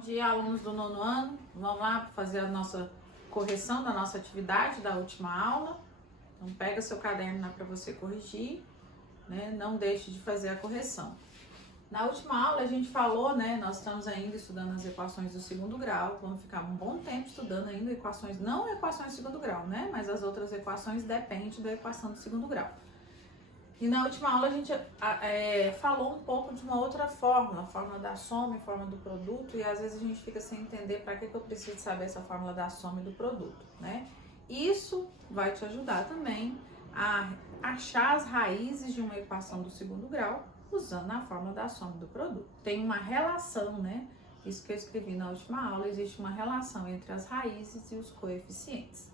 dia, alunos do nono ano. Vamos lá fazer a nossa correção da nossa atividade da última aula. Então, pega seu caderno lá para você corrigir, né? Não deixe de fazer a correção. Na última aula a gente falou, né? Nós estamos ainda estudando as equações do segundo grau. Vamos ficar um bom tempo estudando ainda equações, não equações do segundo grau, né? Mas as outras equações dependem da equação do segundo grau. E na última aula a gente falou um pouco de uma outra fórmula, a fórmula da soma e fórmula do produto, e às vezes a gente fica sem entender para que eu preciso saber essa fórmula da soma e do produto, né? Isso vai te ajudar também a achar as raízes de uma equação do segundo grau usando a fórmula da soma e do produto. Tem uma relação, né? Isso que eu escrevi na última aula, existe uma relação entre as raízes e os coeficientes,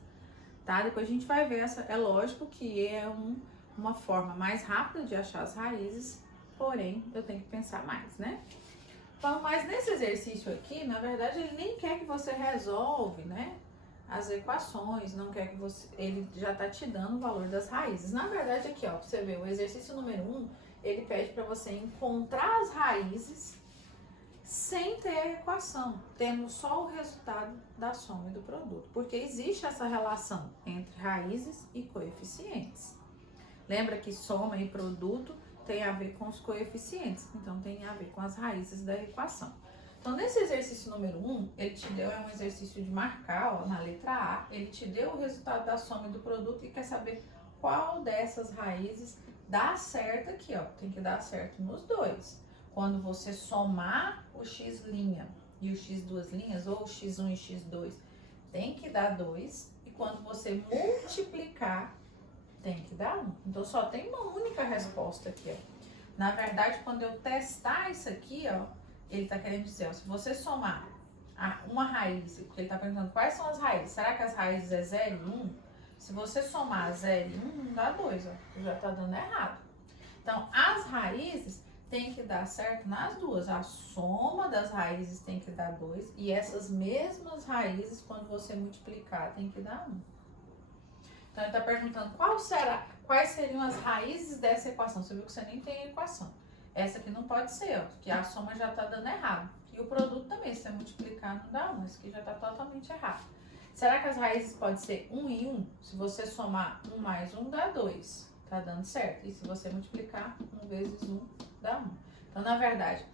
tá? Depois a gente vai ver, é lógico que é uma forma mais rápida de achar as raízes, porém eu tenho que pensar mais, né? Então, mas nesse exercício aqui, na verdade, ele nem quer que você resolve, né, as equações, não quer que você, ele já tá te dando o valor das raízes. Na verdade, aqui, ó, pra você ver, o exercício número 1, ele pede para você encontrar as raízes sem ter a equação, tendo só o resultado da soma e do produto, porque existe essa relação entre raízes e coeficientes. Lembra que soma e produto tem a ver com os coeficientes, então tem a ver com as raízes da equação. Então, nesse exercício número 1, ele te deu, é um exercício de marcar, ó, na letra A, ele te deu o resultado da soma e do produto e quer saber qual dessas raízes dá certo aqui, ó, tem que dar certo nos dois. Quando você somar o x' e o x duas linhas, ou o x1 e x2, tem que dar 2, e quando você multiplicar, tem que dar 1. Então, só tem uma única resposta aqui, ó. Na verdade, quando eu testar isso aqui, ó, ele tá querendo dizer, ó, se você somar uma raiz, porque ele tá perguntando quais são as raízes, será que as raízes é 0 e 1? Se você somar 0 e 1, não dá 2, ó, já tá dando errado. Então, as raízes tem que dar certo nas duas, a soma das raízes tem que dar 2, e essas mesmas raízes, quando você multiplicar, tem que dar 1. Então, ele está perguntando quais seriam as raízes dessa equação. Você viu que você nem tem a equação. Essa aqui não pode ser, ó, porque a soma já está dando errado. E o produto também, se você multiplicar, não dá 1. Esse aqui já está totalmente errado. Será que as raízes podem ser 1 e 1? Se você somar 1 mais 1, dá 2. Tá dando certo. E se você multiplicar, 1 vezes 1, dá 1. Então, na verdade,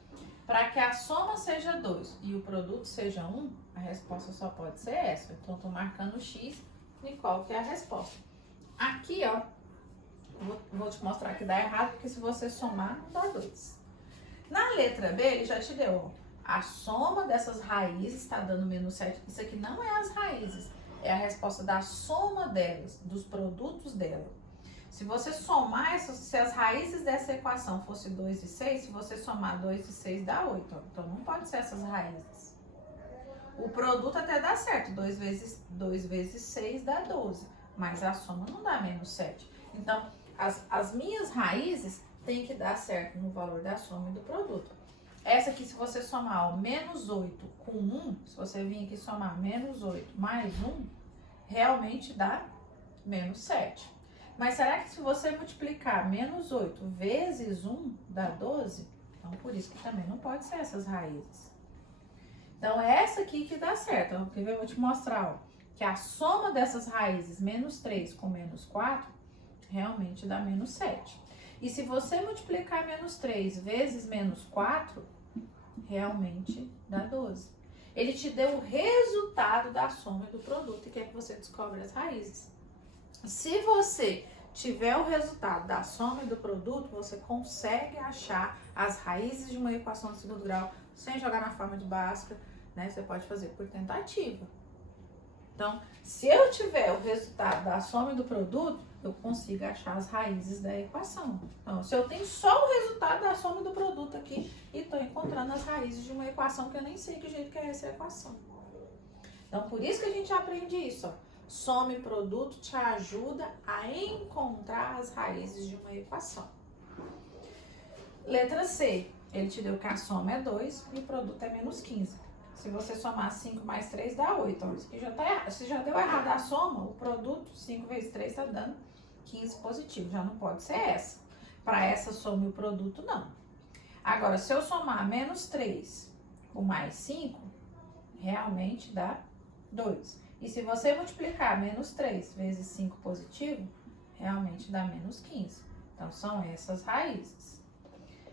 para que a soma seja 2 e o produto seja 1, a resposta só pode ser essa. Então, estou marcando o x. E qual que é a resposta? Aqui, ó, vou te mostrar que dá errado, porque se você somar, não dá 2. Na letra B, ele já te deu, ó, a soma dessas raízes está dando menos 7. Isso aqui não é as raízes, é a resposta da soma delas, dos produtos dela. Se você somar, se as raízes dessa equação fossem 2 e 6, se você somar 2 e 6 dá 8, ó. Então não pode ser essas raízes. O produto até dá certo, 2 vezes 6 dá 12, mas a soma não dá menos 7. Então, as minhas raízes tem que dar certo no valor da soma e do produto. Essa aqui, se você somar, ó, menos 8 com 1, se você vir aqui somar menos 8 mais 1, realmente dá menos 7. Mas será que se você multiplicar menos 8 vezes 1 dá 12? Então, por isso que também não pode ser essas raízes. Então, é essa aqui que dá certo. Quer ver? Eu vou te mostrar, ó, que a soma dessas raízes, menos 3 com menos 4, realmente dá menos 7. E se você multiplicar menos 3 vezes menos 4, realmente dá 12. Ele te deu o resultado da soma do produto e quer que você descobre as raízes. Se você tiver o resultado da soma e do produto, você consegue achar as raízes de uma equação de segundo grau sem jogar na forma de Bhaskara, né? Você pode fazer por tentativa. Então, se eu tiver o resultado da soma e do produto, eu consigo achar as raízes da equação. Então, se eu tenho só o resultado da soma e do produto aqui e estou encontrando as raízes de uma equação que eu nem sei que jeito que é essa equação. Então, por isso que a gente aprende isso, ó. Soma e produto te ajuda a encontrar as raízes de uma equação. Letra C, ele te deu que a soma é 2 e o produto é menos 15. Se você somar 5 mais 3 dá 8. Ó, isso aqui já tá errado. Se já deu errado a soma, o produto, 5 vezes 3 está dando 15 positivo. Já não pode ser essa. Para essa soma e o produto, não. Agora, se eu somar menos 3 com mais 5, realmente dá 2. E se você multiplicar menos 3 vezes 5 positivo, realmente dá menos 15. Então, são essas raízes.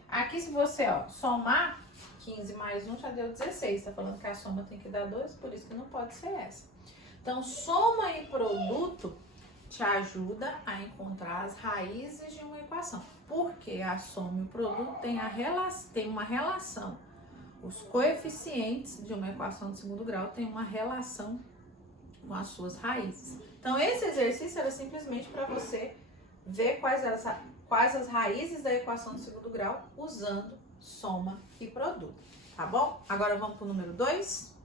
Aqui, se você somar, 15 mais 1 já deu 16. Está falando que a soma tem que dar 2, por isso que não pode ser essa. Então, soma e produto te ajuda a encontrar as raízes de uma equação. Porque a soma e o produto tem uma relação. Os coeficientes de uma equação de segundo grau têm uma relação com as suas raízes. Então, esse exercício era simplesmente para você ver quais as raízes da equação de segundo grau usando soma e produto, tá bom? Agora vamos para o número 2.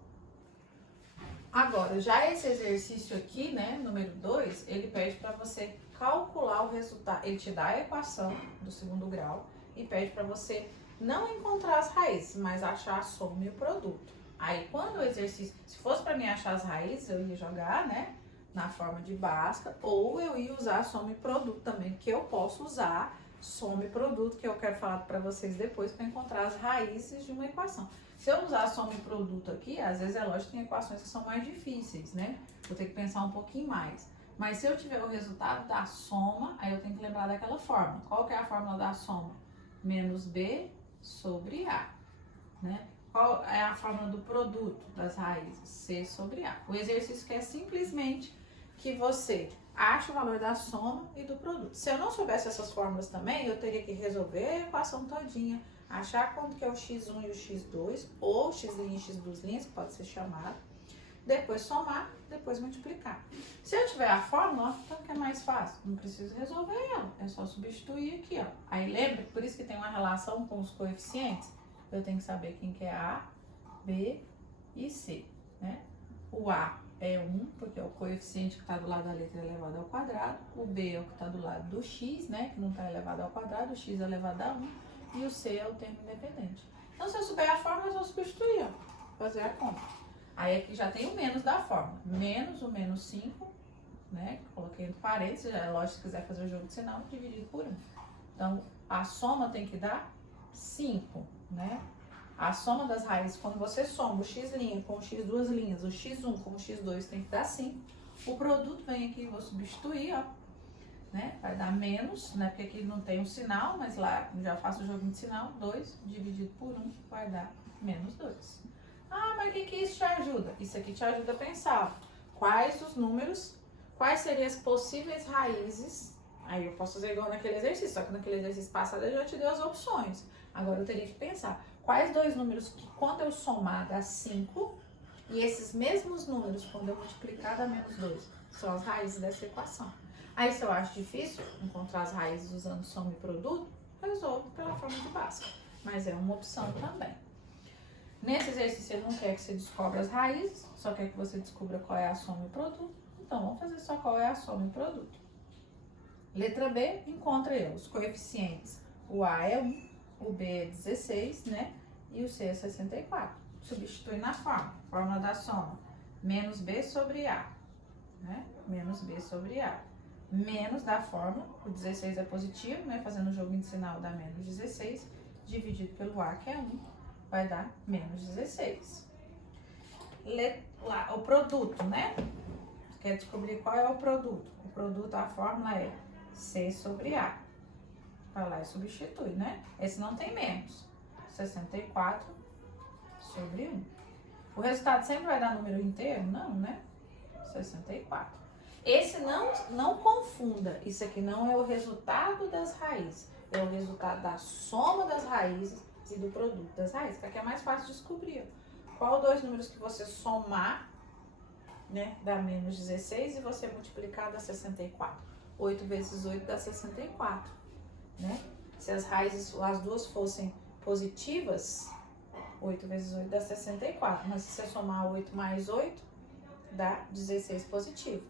Agora, já esse exercício aqui, né, número 2, ele pede para você calcular o resultado. Ele te dá a equação do segundo grau e pede para você não encontrar as raízes, mas achar a soma e o produto. Aí, quando o exercício, se fosse para mim achar as raízes, eu ia jogar, né, na forma de Bhaskara, ou eu ia usar soma e produto também, que eu posso usar soma e produto, que eu quero falar para vocês depois, para encontrar as raízes de uma equação. Se eu usar soma e produto aqui, às vezes é lógico que tem equações que são mais difíceis, né? Vou ter que pensar um pouquinho mais. Mas se eu tiver o resultado da soma, aí eu tenho que lembrar daquela fórmula. Qual que é a fórmula da soma? Menos B sobre A, né? Qual é a fórmula do produto das raízes? C sobre A. O exercício quer simplesmente que você ache o valor da soma e do produto. Se eu não soubesse essas fórmulas também, eu teria que resolver a equação todinha, achar quanto que é o x1 e o x2, ou x' e x2', que pode ser chamado, depois somar, depois multiplicar. Se eu tiver a fórmula, então que é mais fácil, não preciso resolver ela, é só substituir aqui, ó. Aí lembra, por isso que tem uma relação com os coeficientes, eu tenho que saber quem que é A, B e C, né? O A é 1, porque é o coeficiente que está do lado da letra elevado ao quadrado, o B é o que está do lado do x, né, que não está elevado ao quadrado, o x é elevado a 1, e o C é o termo independente. Então, se eu souber a fórmula, eu vou substituir, ó, fazer a conta. Aí aqui já tem o menos da fórmula, menos o menos 5, né, coloquei entre parênteses, é lógico, se quiser fazer o jogo de sinal, dividido por 1. Então, a soma tem que dar 5, né? A soma das raízes, quando você soma o x' com o x2', o x1 com o x2 tem que dar 5. O produto vem aqui, vou substituir, ó, né? Vai dar menos, né? Porque aqui não tem um sinal, mas lá já faço o jogo de sinal, 2 dividido por 1 vai dar menos 2. Ah, mas o que isso te ajuda? Isso aqui te ajuda a pensar, ó, quais os números, quais seriam as possíveis raízes. Aí eu posso fazer igual naquele exercício, só que naquele exercício passado eu já te dei as opções. Agora eu teria que pensar, quais dois números que quando eu somar dá 5 e esses mesmos números quando eu multiplicar dá menos 2. São as raízes dessa equação. Aí se eu acho difícil encontrar as raízes usando soma e produto, resolvo pela forma de Bhaskara. Mas é uma opção também. Nesse exercício ele não quer que você descubra as raízes, só quer que você descubra qual é a soma e o produto. Então vamos fazer só qual é a soma e o produto. Letra B, encontra eu os coeficientes. O A é 1, o B é 16, né? E o C é 64. Substitui na fórmula da soma. Menos B sobre A, né? Menos B sobre A. Menos da fórmula, o 16 é positivo, né? Fazendo o jogo de sinal dá menos 16, dividido pelo A, que é 1, vai dar menos 16. O produto, né? Quer descobrir qual é o produto? O produto, a fórmula é C sobre A. Vai lá e substitui, né? Esse não tem menos. 64 sobre 1. O resultado sempre vai dar número inteiro? Não, né? 64. Esse não confunda. Isso aqui não é o resultado das raízes. É o resultado da soma das raízes e do produto das raízes. Que aqui é mais fácil de descobrir. Qual dois números que você somar, né, dá menos 16 e você multiplicar dá 64. 8 vezes 8 dá 64, né? Se as raízes, as duas fossem positivas, 8 vezes 8 dá 64. Mas se você somar 8 mais 8, dá 16 positivo.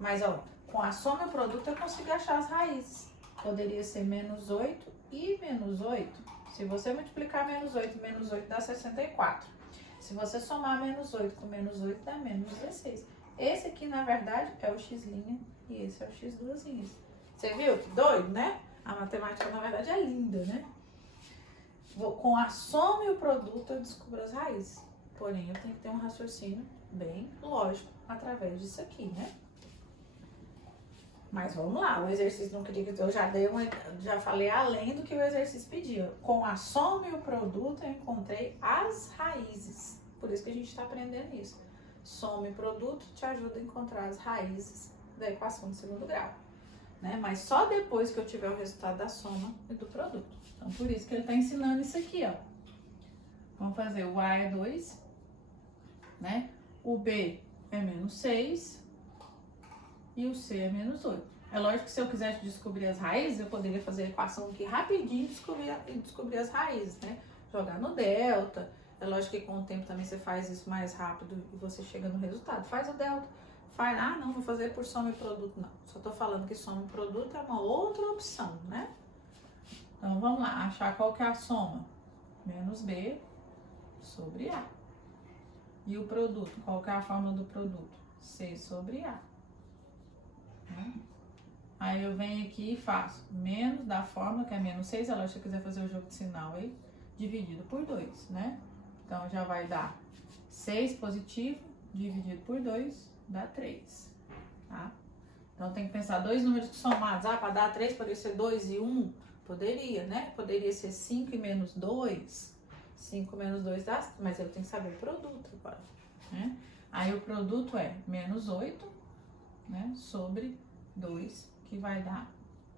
Mas, ó, com a soma e o produto eu consigo achar as raízes. Poderia ser menos 8 e menos 8. Se você multiplicar menos 8 dá 64. Se você somar menos 8 com menos 8, dá menos 16. Esse aqui, na verdade, é o x' e esse é o x2'. Você viu que doido, né? A matemática, na verdade, é linda, né? Com a soma e o produto, eu descubro as raízes. Porém, eu tenho que ter um raciocínio bem lógico através disso aqui, né? Mas vamos lá, o exercício não queria que eu já falei além do que o exercício pedia. Com a soma e o produto eu encontrei as raízes. Por isso que a gente está aprendendo isso. Soma e produto te ajuda a encontrar as raízes da equação de segundo grau, né? Mas só depois que eu tiver o resultado da soma e do produto. Então, por isso que ele está ensinando isso aqui, ó. Vamos fazer o A é 2, né? O B é menos 6 e o C é menos 8. É lógico que se eu quisesse descobrir as raízes, eu poderia fazer a equação aqui rapidinho e descobrir as raízes, né? Jogar no delta. É lógico que com o tempo também você faz isso mais rápido e você chega no resultado. Faz o delta. Não, vou fazer por soma e produto. Não, só tô falando que soma e produto é uma outra opção, né? Então, vamos lá, achar qual que é a soma. Menos B sobre A. E o produto, qual que é a fórmula do produto? C sobre A. Aí eu venho aqui e faço menos da fórmula, que é menos 6, é lógico que eu quiser fazer o jogo de sinal aí, dividido por 2, né? Então, já vai dar 6 positivo, dividido por 2, dá 3, tá? Então, tem que pensar dois números somados. Para dar 3, poderia ser 2 e 1? Poderia, né? Poderia ser 5 e menos 2. 5 menos 2 dá, mas eu tenho que saber o produto agora, né? Aí, o produto é menos 8, né? Sobre 2, que vai dar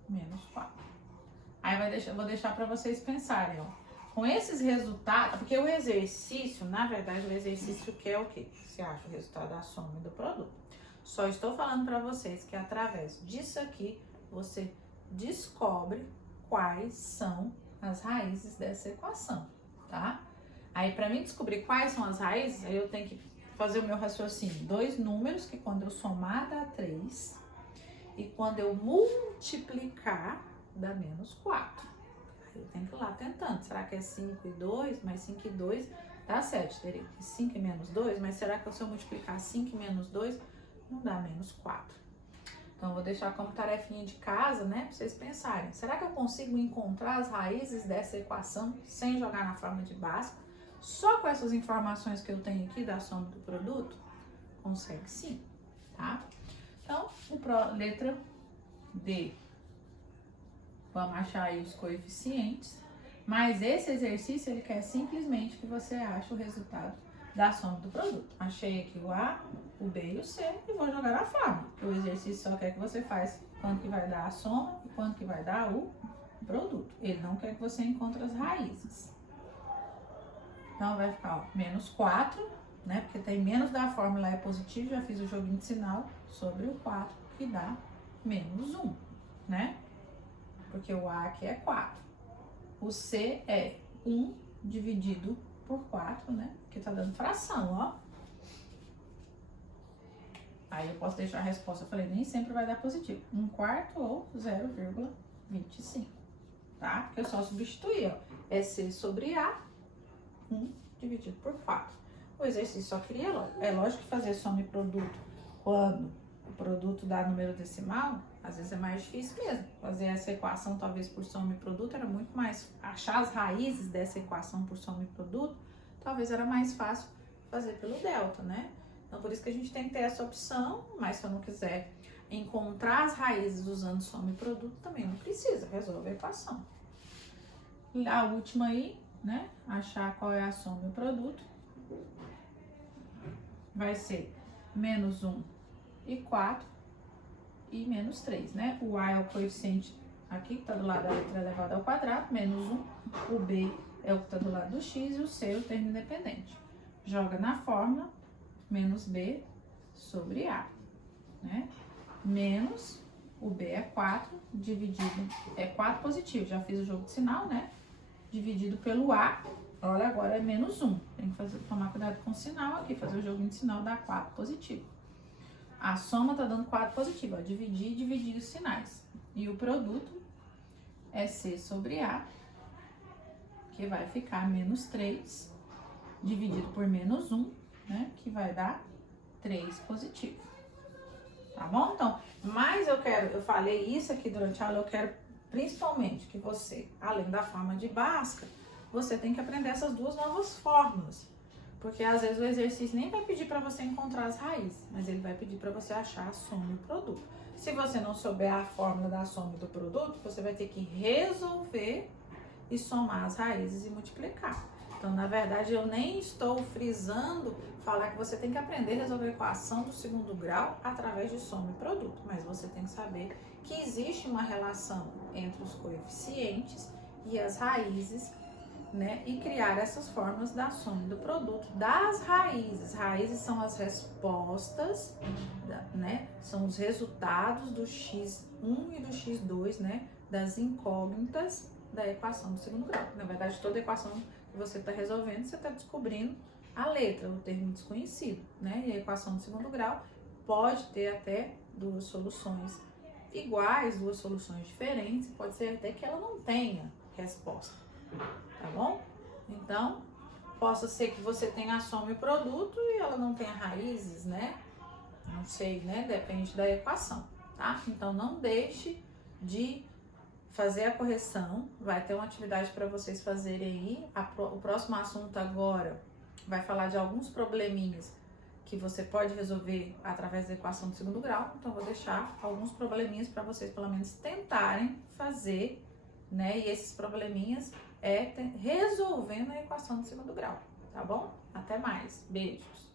menos 4. Aí, vou deixar para vocês pensarem, ó. Com esses resultados, porque o exercício, na verdade, o exercício quer o quê? Você acha o resultado da soma e do produto. Só estou falando para vocês que através disso aqui, você descobre quais são as raízes dessa equação, tá? Aí, para mim descobrir quais são as raízes, aí eu tenho que fazer o meu raciocínio. Dois números que quando eu somar dá 3 e quando eu multiplicar dá menos 4. Eu tenho que ir lá tentando. Será que é 5 e 2? Mais 5 e 2 dá 7. Teria que 5 e menos 2. Mas será que se eu multiplicar 5 e menos 2, não dá menos 4? Então, eu vou deixar como tarefinha de casa, né? Pra vocês pensarem. Será que eu consigo encontrar as raízes dessa equação sem jogar na forma de Bhaskara? Só com essas informações que eu tenho aqui da soma do produto? Consegue sim, tá? Então, letra D. Vamos achar aí os coeficientes, mas esse exercício ele quer simplesmente que você ache o resultado da soma do produto. Achei aqui o A, o B e o C e vou jogar na fórmula. O exercício só quer que você faça quanto que vai dar a soma e quanto que vai dar o produto. Ele não quer que você encontre as raízes. Então vai ficar, ó, menos 4, né? Porque tem menos da fórmula é positivo, já fiz o joguinho de sinal sobre o 4, que dá menos 1, né? Porque o A aqui é 4. O C é 1 dividido por 4, né? Porque tá dando fração, ó. Aí eu posso deixar a resposta, eu falei, nem sempre vai dar positivo. 1/4 ou 0,25, tá? Porque eu só substituí, ó. É C sobre A, 1 dividido por 4. O exercício só queria, é lógico que fazer soma e produto quando o produto dá número decimal, às vezes é mais difícil mesmo. Fazer essa equação, talvez por soma e produto, era muito mais... Achar as raízes dessa equação por soma e produto, talvez era mais fácil fazer pelo delta, né? Então, por isso que a gente tem que ter essa opção, mas se eu não quiser encontrar as raízes usando soma e produto, também não precisa, resolve a equação. E a última aí, né? Achar qual é a soma e o produto. Vai ser menos 1 e 4 e menos 3, né? O A é o coeficiente aqui, que tá do lado da letra elevada ao quadrado, menos 1. O B é o que tá do lado do x e o C é o termo independente. Joga na fórmula, menos B sobre A, né? Menos, o B é 4, dividido, é 4 positivo, já fiz o jogo de sinal, né? Dividido pelo A, olha, agora é menos 1. Tem que tomar cuidado com o sinal aqui, fazer o joguinho de sinal dá 4 positivo. A soma tá dando 4 positivo, ó, dividir e dividir os sinais. E o produto é C sobre A, que vai ficar menos 3, dividido por menos 1, né? Que vai dar 3 positivo. Tá bom? Então, mas eu falei isso aqui durante a aula, eu quero principalmente que você, além da forma de Bhaskara, você tem que aprender essas duas novas fórmulas. Porque às vezes o exercício nem vai pedir para você encontrar as raízes, mas ele vai pedir para você achar a soma do produto. Se você não souber a fórmula da soma do produto, você vai ter que resolver e somar as raízes e multiplicar. Então, na verdade, eu nem estou frisando falar que você tem que aprender a resolver a equação do segundo grau através de soma e produto, mas você tem que saber que existe uma relação entre os coeficientes e as raízes, né? E criar essas fórmulas da soma e do produto das raízes. Raízes são as respostas, né? São os resultados do x1 e do x2, né? Das incógnitas da equação do segundo grau. Na verdade, toda equação que você está resolvendo, você está descobrindo a letra, o termo desconhecido, né? E a equação do segundo grau pode ter até duas soluções iguais, duas soluções diferentes, pode ser até que ela não tenha resposta, tá bom? Então, possa ser que você tenha a soma e o produto e ela não tenha raízes, né? Não sei, né? Depende da equação, tá? Então, não deixe de fazer a correção. Vai ter uma atividade para vocês fazerem aí. O próximo assunto agora vai falar de alguns probleminhas que você pode resolver através da equação do segundo grau. Então, vou deixar alguns probleminhas para vocês, pelo menos, tentarem fazer, né? E esses probleminhas resolvendo a equação do segundo grau, tá bom? Até mais. Beijos.